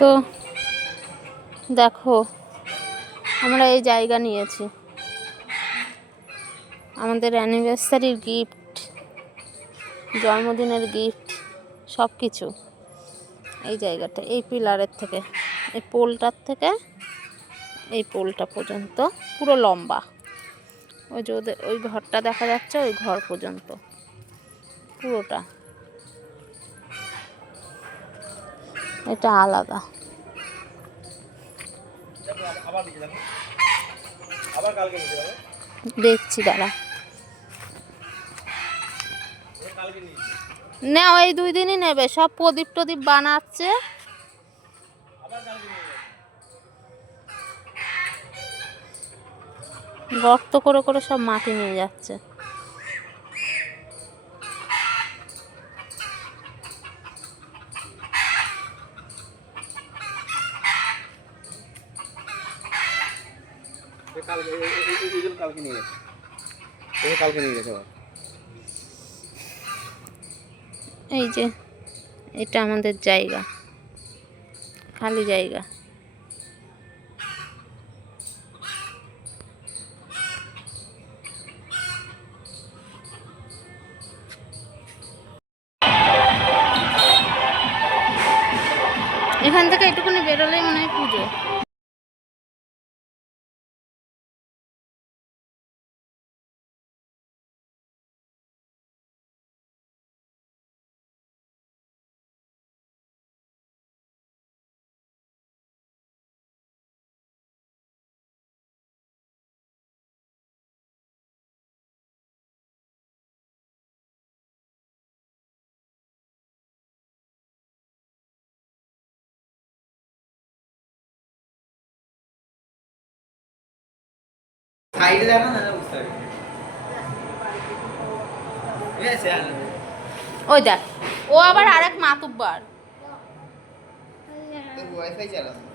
তো দেখো, আমরা এই জায়গা নিয়েছি। আমাদের অ্যানিভার্সারির গিফট জন্মদিনের গিফট সব কিছু এই জায়গাটা, এই পিলারের থেকে, এই পোলটার থেকে, এই পোলটা পর্যন্ত, পুরো লম্বা। ওই যে ওদের, ওই ঘরটা দেখা যাচ্ছে, ওই ঘর পর্যন্ত। পুরোটা। এটা আলাদা আবার নিচে দেখো আবার কালকে নিচে যাবে দেখছি দাঁড়া। না ওই দুই দিনই নেবে। সব প্রদীপ টদীপ বানাচ্ছে। গর্ত করে করে সব মাটি নিয়ে যাচ্ছে। কালকে এই- এই- এই- এইগুলো কালকে নিয়ে গেছে। কালকে নিয়ে গেছে এই যে এটা আমাদের জায়গা খালি জায়গা। এখান থেকে একটুখানি বেরোলেই মনে হয় পুজো। সাইডে দেখো না বুঝতে পারবে ওই দেখ ও আবার আরেক মাতুব্বার ওয়াইফাই চালাবো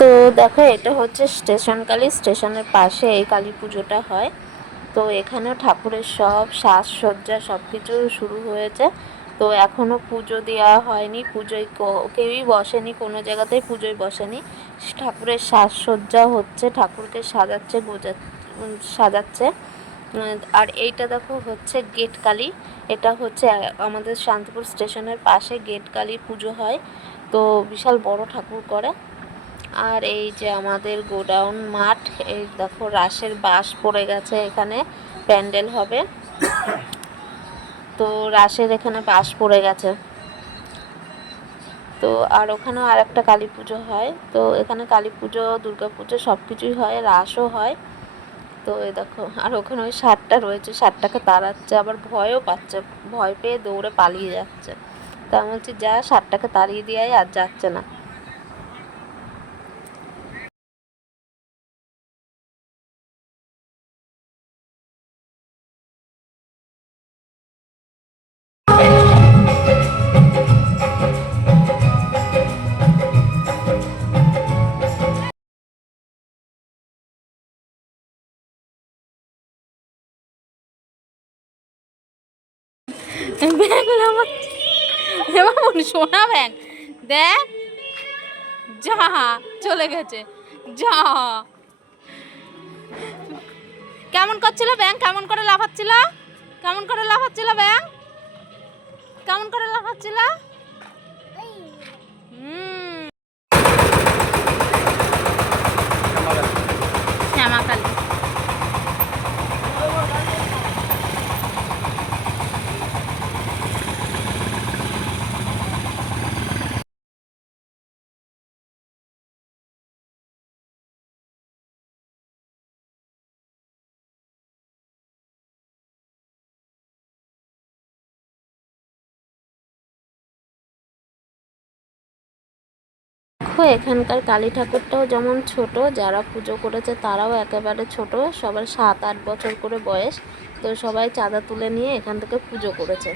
তো দেখো, এটা হচ্ছে স্টেশন কালী স্টেশনের পাশে এই কালী পুজোটা হয়। তো এখানেও ঠাকুরের সব সাজসজ্জা সব কিছু শুরু হয়েছে। তো এখনও পুজো দেওয়া হয়নি। পুজোয় কেউই বসেনি, কোনো জায়গাতেই পুজোয় বসেনি। ঠাকুরের সাজসজ্জা হচ্ছে, ঠাকুরকে সাজাচ্ছে, গোজা সাজাচ্ছে। আর এইটা দেখো হচ্ছে গেট কালী এটা হচ্ছে আমাদের শান্তিপুর স্টেশনের পাশে গেট কালী পুজো হয়। তো বিশাল বড় ঠাকুর করে। আর এই যে আমাদের গোডাউন মাঠ, এই দেখো রাসের বাঁশ পড়ে গেছে এখানে, প্যান্ডেল হবে। তো রাসের এখানে বাঁশ পড়ে গেছে। তো আর ওখানেও আর একটা কালী পুজো হয়। তো এখানে কালী পুজো, দুর্গা পুজো সব কিছুই হয়, রাসও হয়। তো এই দেখো, আর ওখানে ওই ষাটটা রয়েছে ষাটটাকে তাড়াচ্ছে, আবার ভয়ও পাচ্ছে, ভয় পেয়ে দৌড়ে পালিয়ে যাচ্ছে। তা বলছি, যা ষাটটাকে তাড়িয়ে দিয়ে আর যাচ্ছে না। সোনা ব্যাং। দেখ, যা, চলে গেছে। যা কেমন করছিল ব্যাং? কেমন করে লাফাচ্ছিল কেমন করে লাফাচ্ছিল ব্যাং? কেমন করে লাফাচ্ছিল দেখো, এখানকার কালী ঠাকুরটাও যেমন ছোট, যারা পুজো করেছে তারাও একেবারে ছোট, সবার সাত আট বছর করে বয়স। তো সবাই চাঁদা তুলে নিয়ে এখান থেকে পুজো করেছে।